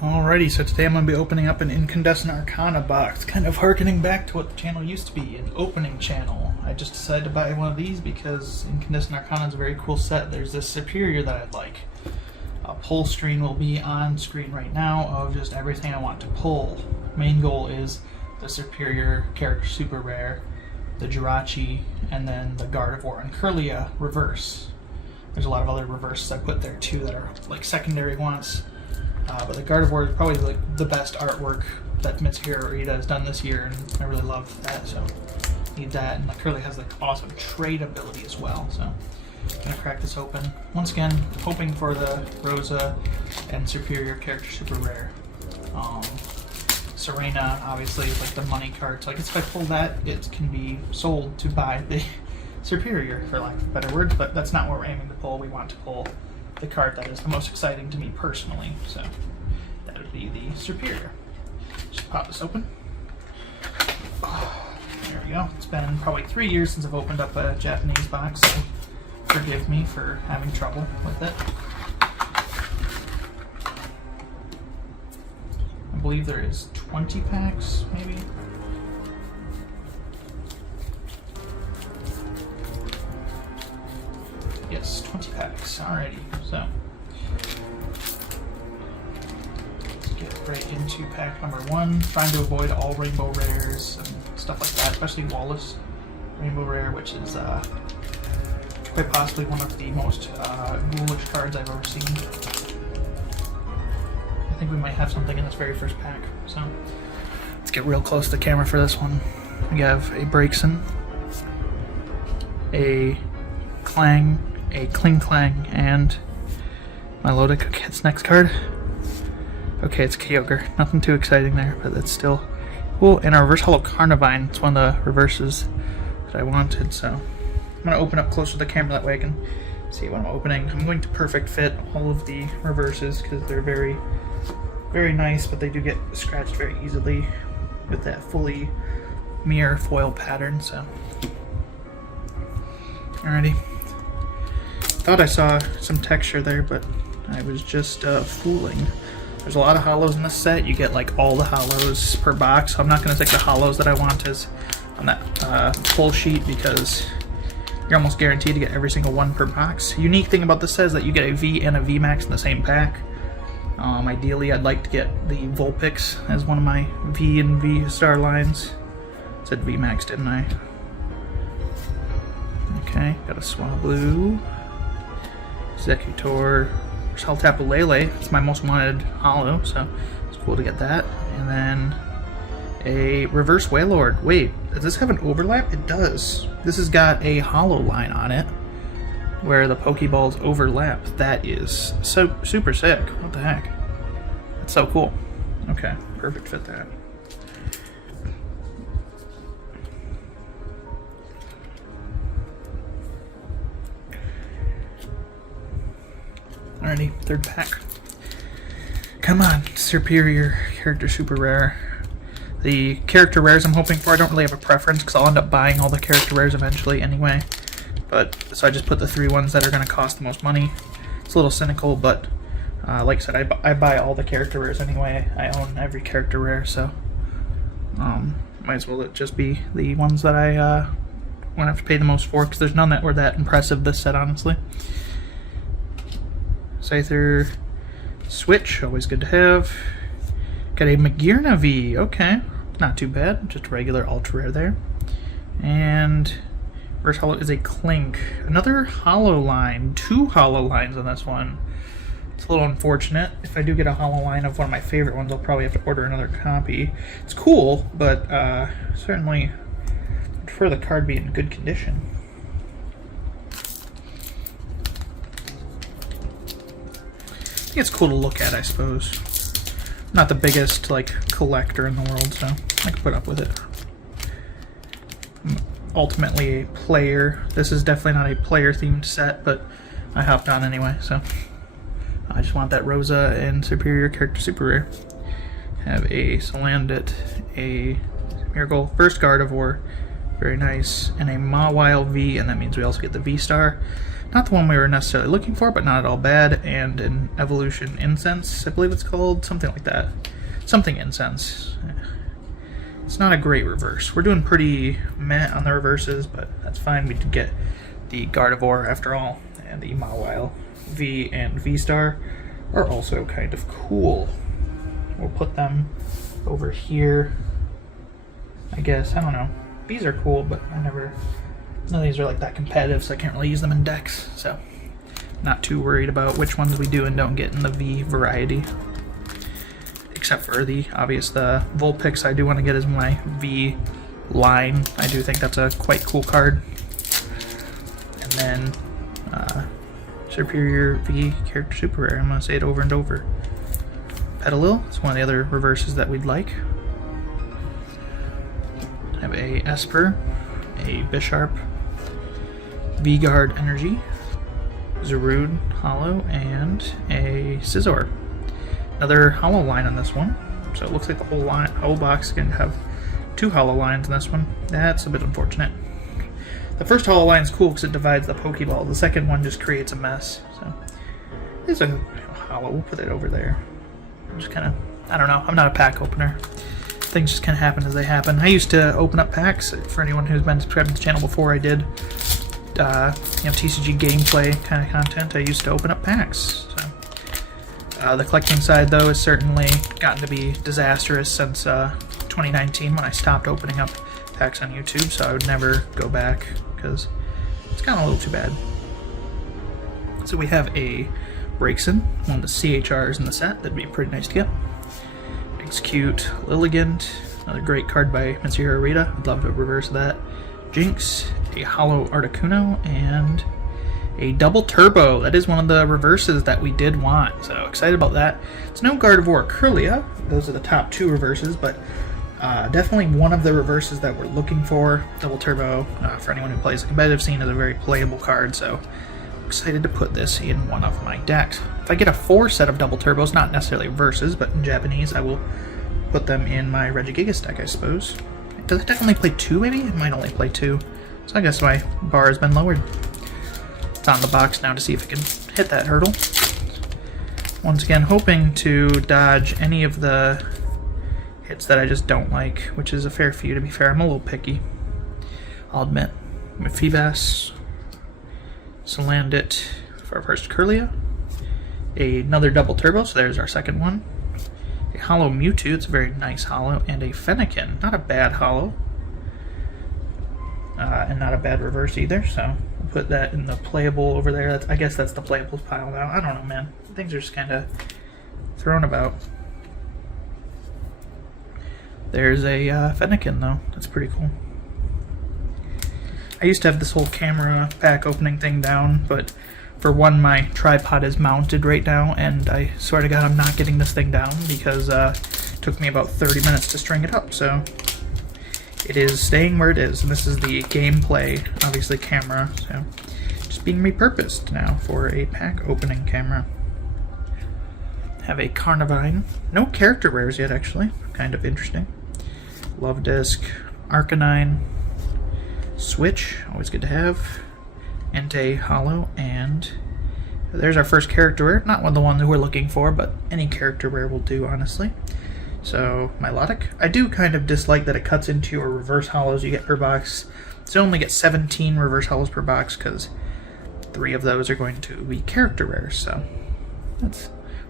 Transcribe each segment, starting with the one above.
Alrighty, so today I'm going to be opening up an Incandescent Arcana box, kind of harkening back to what the channel used to be, an opening channel. I just decided to buy one of these because Incandescent Arcana is a very cool set. There's this Superior that I'd like. A pull screen will be on screen right now of just everything I want to pull. Main goal is the Superior character super rare, the Jirachi, and then the Gardevoir and Kirlia reverse. There's a lot of other reverses I put there too that are like secondary ones. But the Gardevoir is probably like the best artwork that Mitsuhiro Arita has done this year, and I really love that, so need that. And the Kirlia has like awesome trade ability as well, so I'm gonna crack this open. Once again, hoping for the Rosa and Superior character super rare. Serena obviously is like the money card, so I guess if I pull that, it can be sold to buy the Superior, for lack of better words, but that's not what we're aiming to pull. We want to pull the card that is the most exciting to me personally, so that would be the Superior. Just pop this open. There we go. It's been probably 3 years since I've opened up a Japanese box, so forgive me for having trouble with it. I believe there is 20 packs, maybe? Yes, 20 packs. Alrighty, so let's get right into pack number 1. Trying to avoid all rainbow rares and stuff like that, especially Wallace Rainbow Rare, which is quite possibly one of the most ghoulish cards I've ever seen. I think we might have something in this very first pack, so let's get real close to the camera for this one. We have a Braixen, a Clang, a Kling, and Milotic. Okay, it's next card. Okay, it's Kyogre. Nothing too exciting there, but that's still cool. And our reverse holo Carnivine. It's one of the reverses that I wanted, so I'm going to open up closer to the camera, that way I can see what I'm opening. I'm going to perfect fit all of the reverses because they're very, very nice, but they do get scratched very easily with that fully mirror foil pattern, so alrighty. Thought I saw some texture there, but I was just fooling. There's a lot of holos in this set. You get like all the holos per box. So I'm not going to take the holos that I want as on that pull sheet because you're almost guaranteed to get every single one per box. Unique thing about this set is that you get a V and a VMAX in the same pack. Ideally, I'd like to get the Vulpix as one of my V and V star lines. I said VMAX, didn't I? Okay, got a Swablu, Executor, Tapu Lele. It's my most wanted holo, so it's cool to get that. And then a Reverse Wailord. Wait, does this have an overlap? It does. This has got a holo line on it where the Pokeballs overlap. That is so super sick. What the heck? That's so cool. Okay, perfect fit that. Alrighty, third pack. Come on, Superior character super rare. The character rares I'm hoping for, I don't really have a preference because I'll end up buying all the character rares eventually anyway. But so I just put the 3 ones that are going to cost the most money. It's a little cynical, but like I said, I buy all the character rares anyway. I own every character rare, so might as well just be the ones that I won't have to pay the most for, because there's none that were that impressive this set, honestly. Scyther, Switch, always good to have. Got a Magearna V, okay, not too bad, just a regular ultra rare there. And first holo is a Clink, another holo line, 2 holo lines on this one. It's a little unfortunate. If I do get a holo line of one of my favorite ones, I'll probably have to order another copy. It's cool, but certainly prefer the card be in good condition. I think it's cool to look at, I suppose. Not the biggest like collector in the world, so I can put up with it. I'm ultimately a player. This is definitely not a player-themed set, but I hopped on anyway, so I just want that Rosa and Superior character super rare. Have a Salandit, a Miracle First Gardevoir, very nice, and a Mawile V, and that means we also get the V-Star. Not the one we were necessarily looking for, but not at all bad, and an Evolution Incense, I believe it's called, something like that. Something Incense. It's not a great reverse. We're doing pretty meh on the reverses, but that's fine. We did get the Gardevoir after all, and the Mawile V and V-Star are also kind of cool. We'll put them over here, I guess. I don't know. These are cool, but none of these are like that competitive, so I can't really use them in decks, so not too worried about which ones we do and don't get in the V variety. Except for the Vulpix I do want to get as my V line. I do think that's a quite cool card. And then Superior V character super rare. I'm going to say it over and over. Petalil, it's one of the other reverses that we'd like. I have a Esper, a Bisharp, V-Guard Energy, Zarude Hollow, and a Scizor. Another hollow line on this one, so it looks like the whole box is going to have 2 hollow lines in this one. That's a bit unfortunate. The first hollow line is cool because it divides the Pokeball. The second one just creates a mess. So there's a hollow. We'll put it over there. Just kind of, I don't know. I'm not a pack opener. Things just kind of happen as they happen. I used to open up packs. For anyone who's been subscribed to the channel before, I did TCG gameplay kind of content. I used to open up packs. The collecting side, though, has certainly gotten to be disastrous since 2019 when I stopped opening up packs on YouTube, so I would never go back because it's gotten a little too bad. So we have a Braixen, one of the CHRs in the set. That'd be pretty nice to get. Execute Lilligant, another great card by Mitsuhiro Arita. I'd love to reverse that. Jinx, a Hollow Articuno, and a Double Turbo. That is one of the reverses that we did want, so excited about that. It's no Gardevoir or Kirlia. Those are the top 2 reverses, but definitely one of the reverses that we're looking for. Double Turbo, for anyone who plays the competitive scene, is a very playable card, so excited to put this in one of my decks. If I get a 4 set of Double Turbos, not necessarily verses, but in Japanese, I will put them in my Regigigas deck, I suppose. Does it definitely play 2, maybe? It might only play 2. So I guess my bar has been lowered. It's on the box now to see if it can hit that hurdle. Once again, hoping to dodge any of the hits that I just don't like, which is a fair few, to be fair. I'm a little picky, I'll admit. Feebas, Salandit for our first Kirlia, another Double Turbo, so there's our second one, a Hollow Mewtwo, it's a very nice Hollow, and a Fennekin, not a bad Hollow, and not a bad reverse either, so we'll put that in the playable over there. I guess that's the playables pile now. I don't know, man. Things are just kind of thrown about. There's a Fennekin, though. That's pretty cool. I used to have this whole camera pack opening thing down, but for one, my tripod is mounted right now, and I swear to God I'm not getting this thing down because it took me about 30 minutes to string it up, so it is staying where it is, and this is the gameplay, obviously, camera, so just being repurposed now for a pack opening camera. Have a Carnivine. No character rares yet, actually. Kind of interesting. Love Disc, Arcanine, Switch, always good to have, Entei Hollow, and there's our first character rare. Not one of the ones we're looking for, but any character rare will do, honestly. So, Milotic. I do kind of dislike that it cuts into your reverse hollows you get per box. So you only get 17 reverse hollows per box, because 3 of those are going to be character rares, so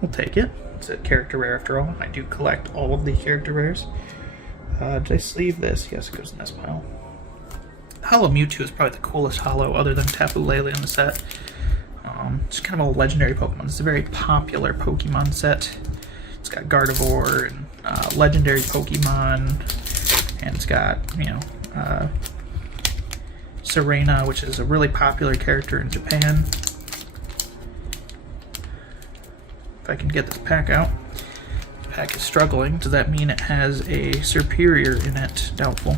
we'll take it. It's a character rare after all. I do collect all of the character rares. Did I sleeve this? Yes, it goes in this pile. Hollow Mewtwo is probably the coolest hollow other than Tapu Lele in the set. It's kind of a legendary Pokemon. It's a very popular Pokemon set. It's got Gardevoir and legendary Pokemon, and it's got, you know, Serena, which is a really popular character in Japan. If I can get this pack out. The pack is struggling. Does that mean it has a Superior in it? Doubtful.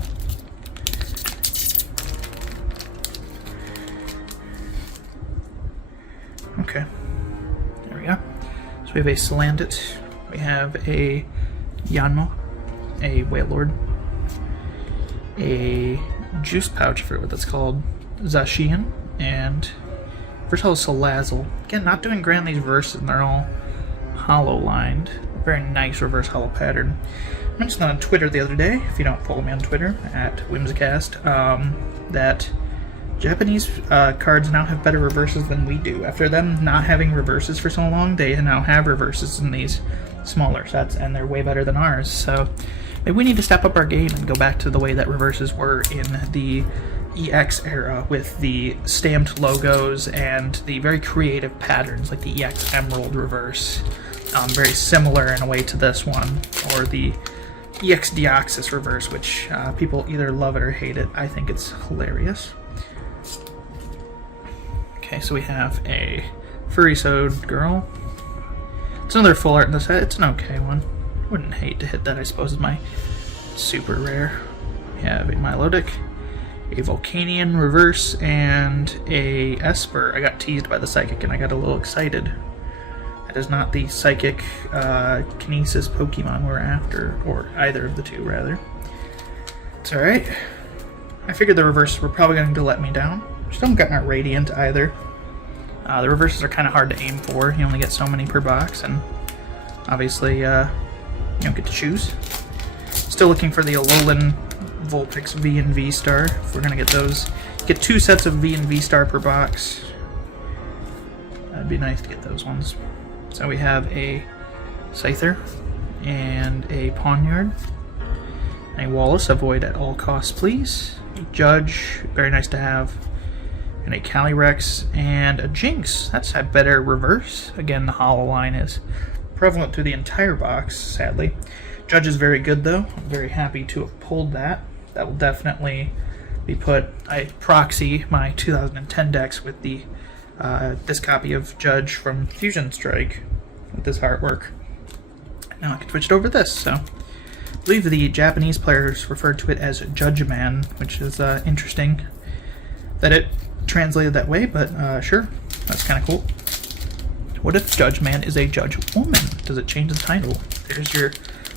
Okay, there we go. So we have a Salandit, we have a Yanmo, a Wailord, a Juice Pouch for what that's called, Zacian, and Versatile Salazzle. Again, not doing grand these reverses, and they're all hollow lined. Very nice reverse hollow pattern. I mentioned on Twitter the other day, if you don't follow me on Twitter, at Whimsicast, that Japanese cards now have better reverses than we do. After them not having reverses for so long, they now have reverses in these smaller sets, and they're way better than ours. So maybe we need to step up our game and go back to the way that reverses were in the EX era, with the stamped logos and the very creative patterns, like the EX Emerald reverse. Very similar in a way to this one, or the EX Deoxys reverse, which people either love it or hate it. I think it's hilarious. Okay, so we have a Furry Sewed Girl. It's another full art in the set. It's an okay one. Wouldn't hate to hit that, I suppose, is my super rare. We have a Milotic, a Volcanion reverse, and a Esper. I got teased by the Psychic and I got a little excited. That is not the Psychic Kinesis Pokemon we're after, or either of the two, rather. It's alright. I figured the reverses were probably going to let me down. Still haven't gotten a Radiant either. The reverses are kind of hard to aim for. You only get so many per box, and obviously you don't get to choose. Still looking for the Alolan Vulpix V and V Star. If we're going to get those, get 2 sets of V and V Star per box. That'd be nice to get those ones. So we have a Scyther and a Pawniard. And a Wallace, avoid at all costs, please. A Judge, very nice to have. And a Calyrex and a Jinx. That's a better reverse. Again, the hollow line is prevalent through the entire box, sadly. Judge is very good, though. I'm very happy to have pulled that. That will definitely be put... I proxy my 2010 decks with the this copy of Judge from Fusion Strike with this artwork. Now I can switch it over to this, so... I believe the Japanese players referred to it as Judge Man, which is interesting that it translated that way, but sure, that's kind of cool. What if Judge Man is a Judge Woman? Does it change the title? There's your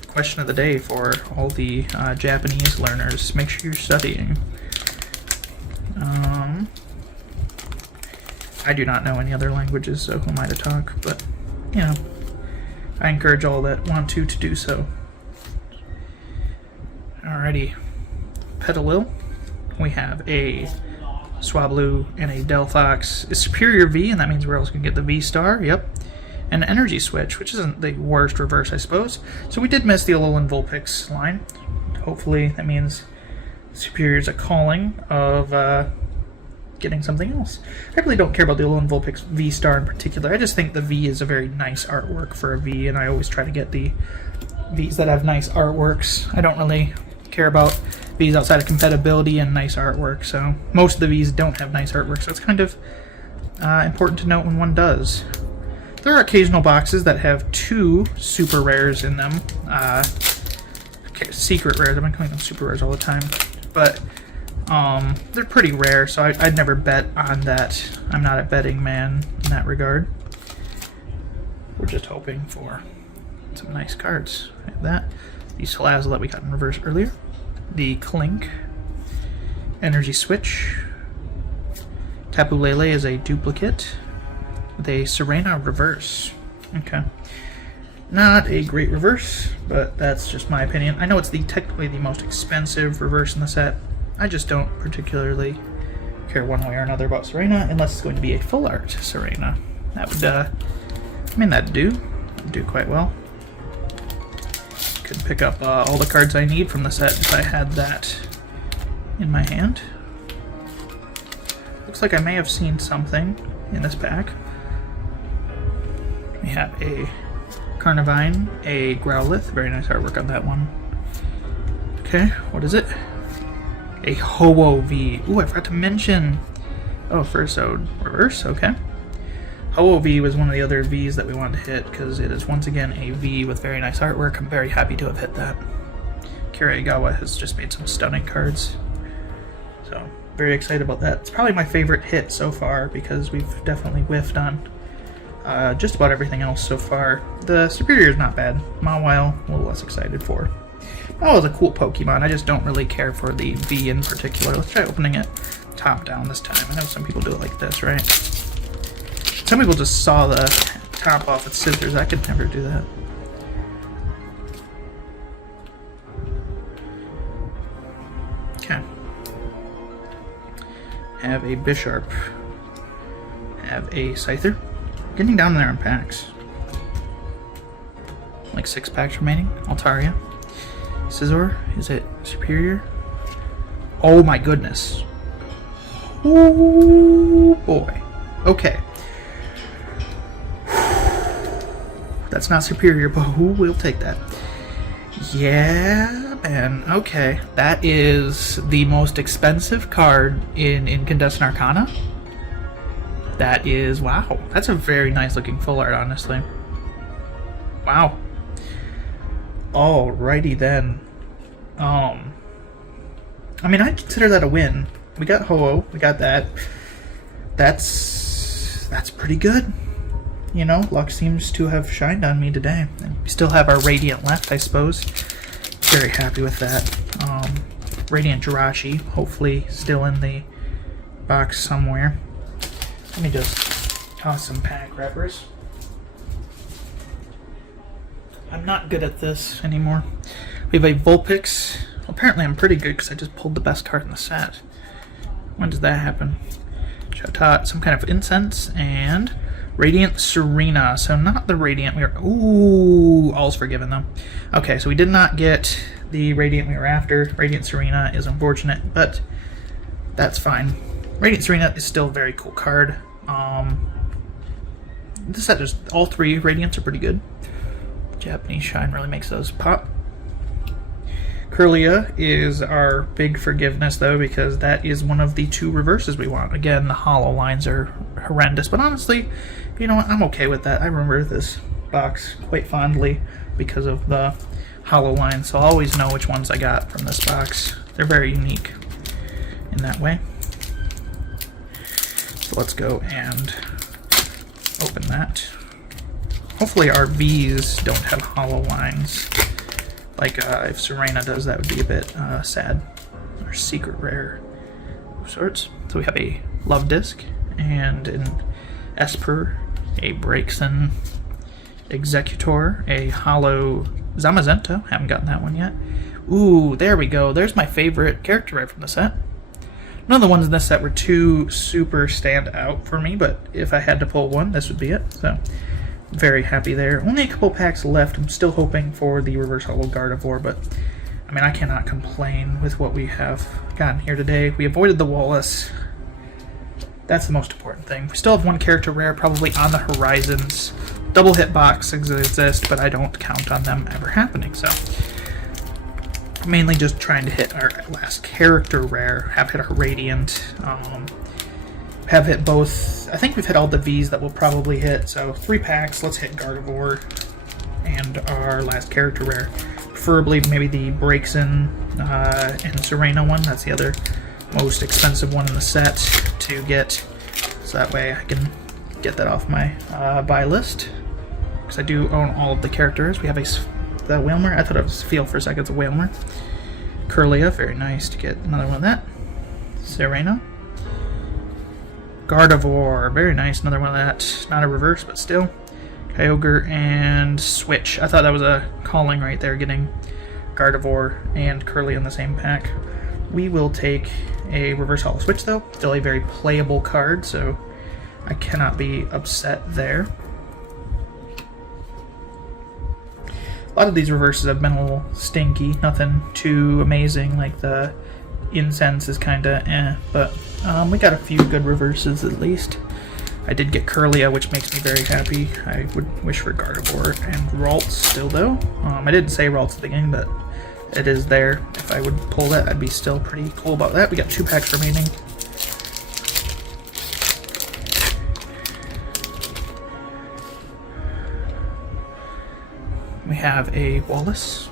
question of the day for all the Japanese learners. Make sure you're studying. I do not know any other languages, so who am I to talk? But, you know, I encourage all that want to do so. Alrighty. Petalil. We have a Swablu and a Delphox. It's Superior V, and that means we're also going to get the V-Star, yep. And an Energy Switch, which isn't the worst reverse, I suppose. So we did miss the Alolan Vulpix line. Hopefully that means Superior is a calling of getting something else. I really don't care about the Alolan Vulpix V-Star in particular. I just think the V is a very nice artwork for a V, and I always try to get the Vs that have nice artworks. I don't really care about Vs outside of compatibility and nice artwork, so most of the Vs don't have nice artwork, so it's kind of important to note when one does. There are occasional boxes that have 2 super rares in them. Secret rares, I've been calling them super rares all the time, but they're pretty rare, so I'd never bet on that. I'm not a betting man in that regard. We're just hoping for some nice cards. I have that. The Salazzle that we got in reverse earlier. The Clink. Energy Switch. Tapu Lele is a duplicate with a Serena reverse. Okay. Not a great reverse, but that's just my opinion. I know it's technically the most expensive reverse in the set. I just don't particularly care one way or another about Serena, unless it's going to be a full art Serena. That would, I mean, that'd do quite well. Could pick up all the cards I need from the set if I had that in my hand. Looks like I may have seen something in this pack. We have a Carnivine, a Growlithe, very nice artwork on that one. Okay, what is it? A Ho-Oh-V. Ooh, I forgot to mention. Oh, first Ode reverse, okay. Ho-Oh-V was one of the other Vs that we wanted to hit because it is once again a V with very nice artwork. I'm very happy to have hit that. Kiraigawa has just made some stunning cards. So, very excited about that. It's probably my favorite hit so far because we've definitely whiffed on just about everything else so far. The Superior is not bad. Mawile, a little less excited for. Mawile is a cool Pokemon. I just don't really care for the V in particular. Let's try opening it top down this time. I know some people do it like this, right? Some people just saw the top off with scissors. I could never do that. Okay. Have a Bisharp. Have a Scyther. Getting down there in packs. Like 6 packs remaining. Altaria. Scizor. Is it Superior? Oh my goodness. Oh boy. Okay. That's not Superior, but who will take that? Yeah, man. Okay. That is the most expensive card in Incandescent Arcana. That is, wow. That's a very nice looking full art, honestly. Wow. Alrighty then. I mean, I consider that a win. We got Ho-Oh, we got that. That's pretty good. You know, luck seems to have shined on me today. And we still have our Radiant left, I suppose. Very happy with that. Radiant Jirachi, hopefully still in the box somewhere. Let me just toss some pack wrappers. I'm not good at this anymore. We have a Vulpix. Apparently I'm pretty good because I just pulled the best card in the set. When does that happen? Chatot, some kind of incense, and Radiant Serena. So not the Radiant we were... Ooh, all's forgiven though. Okay, so we did not get the Radiant we were after. Radiant Serena is unfortunate, but that's fine. Radiant Serena is still a very cool card. This set, just all 3 Radiants are pretty good. Japanese Shine really makes those pop. Kirlia is our big forgiveness, though, because that is one of the 2 reverses we want. Again, the hollow lines are horrendous, but honestly, you know what? I'm okay with that. I remember this box quite fondly because of the hollow lines, so I'll always know which ones I got from this box. They're very unique in that way. So let's go and open that. Hopefully our V's don't have hollow lines. Like, if Serena does, that would be a bit sad. Or secret rare of sorts. So we have a Love Disc, and an Esper, a Braixen Executor, a hollow Zamazenta. Haven't gotten that one yet. Ooh, there we go. There's my favorite character rare from the set. None of the ones in this set were too super stand out for me, but if I had to pull one, this would be it. So, very happy there. Only a couple packs left. I'm still hoping for the Reverse Hollow Gardevoir, but I mean, I cannot complain with what we have gotten here today. We avoided the Wallace. That's the most important thing. We still have 1 character rare probably on the horizons. Double hit boxes exist, but I don't count on them ever happening, so mainly just trying to hit our last character rare, have hit our Radiant, have hit both. I think we've hit all the V's that we'll probably hit, so 3 packs. Let's hit Gardevoir and our last character rare. Preferably maybe the Braixen and Serena one. That's the other most expensive one in the set to get, so that way I can get that off my buy list, because I do own all of the characters. We have the Whalmer. I thought it was Feel for a second. It's a Whalmer. Kirlia, very nice to get another one of that. Serena. Gardevoir, very nice, another one of that. Not a reverse, but still. Kyogre and Switch. I thought that was a calling right there, getting Gardevoir and Kirlia in the same pack. We will take a Reverse Hollow Switch, though. Still a very playable card, so I cannot be upset there. A lot of these reverses have been a little stinky, nothing too amazing, like the Incense is kinda eh, but we got a few good reverses at least. I did get Kirlia, which makes me very happy. I would wish for Gardevoir and Ralts still, though. I didn't say Ralts at the beginning, but it is there. If I would pull that, I'd be still pretty cool about that. We got 2 packs remaining. We have a Wallace.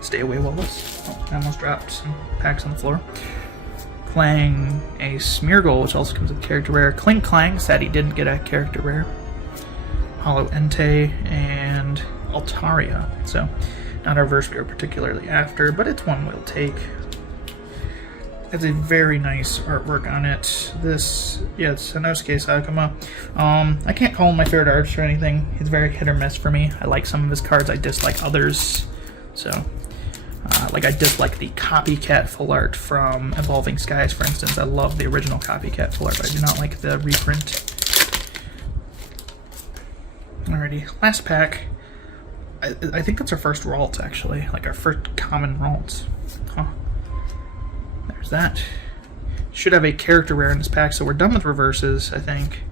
Stay away, Wallace. Oh, I almost dropped some packs on the floor. Clang, a Smeargle, which also comes with character rare. Clink Clang, sad he didn't get a character rare. Hollow Entei, and Altaria. So, not a reverse we were particularly after, but it's one we'll take. It's a very nice artwork on it. This, yeah, it's Sanosuke Sakuma. I can't call him my favorite artist or anything. He's very hit or miss for me. I like some of his cards, I dislike others. So, like I dislike the copycat full art from Evolving Skies, for instance. I love the original copycat full art, but I do not like the reprint. Alrighty, last pack. I think that's our first Ralt, actually. Like our first common Ralt. Huh. There's that. Should have a character rare in this pack, so we're done with reverses, I think.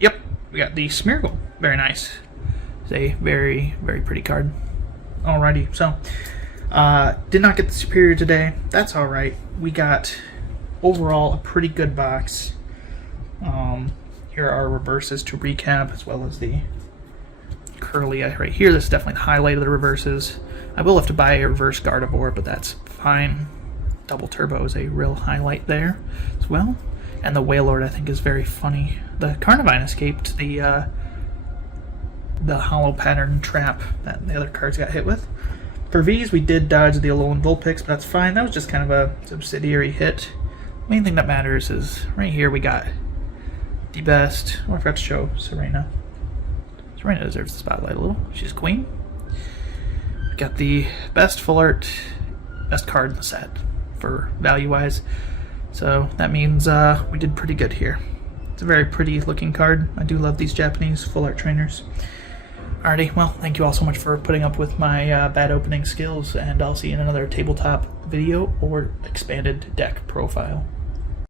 Yep, we got the Smeargle. Very nice. It's a very, very pretty card. Alrighty, so did not get the Superior today. That's alright. We got overall a pretty good box. Here are our reverses to recap, as well as the curly right here. This is definitely the highlight of the reverses. I will have to buy a reverse Gardevoir, but that's fine. Double Turbo is a real highlight there as well. And the Wailord, I think, is very funny. The Carnivine escaped the hollow pattern trap that the other cards got hit with. For V's, we did dodge the Alolan Vulpix, but that's fine. That was just kind of a subsidiary hit. Main thing that matters is right here we got the best. Oh, I forgot to show Serena. Serena deserves the spotlight a little. She's queen. We got the best full art, best card in the set for value-wise. So that means we did pretty good here. It's a very pretty looking card. I do love these Japanese full art trainers. Alrighty, well, thank you all so much for putting up with my bad opening skills, and I'll see you in another tabletop video or expanded deck profile.